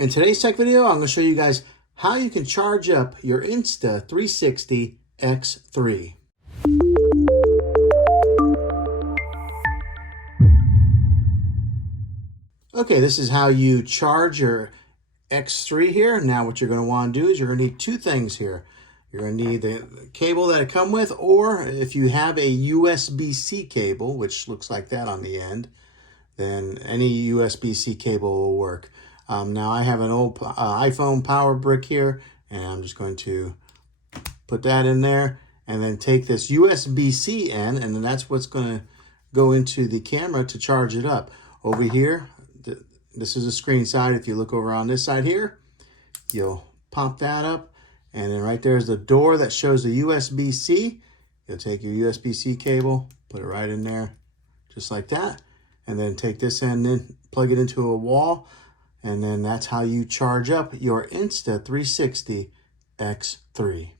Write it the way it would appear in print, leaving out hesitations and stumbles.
In today's tech video, I'm going to show you guys how you can charge up your Insta360 X3. Okay, this is how you charge your X3 here. Now what you're going to want to do is you're going to need two things here. You're going to need the cable that it comes with, or if you have a USB-C cable, which looks like that on the end, then any USB-C cable will work. Now I have an old iPhone power brick here, and I'm just going to put that in there and then take this USB-C end, and then that's what's going to go into the camera to charge it up. Over here, this is a screen side. If you look over on this side here, you'll pop that up, and then right there is the door that shows the USB-C. You'll take your USB-C cable, put it right in there, just like that, and then take this end in, plug it into a wall, and then that's how you charge up your Insta360 X3.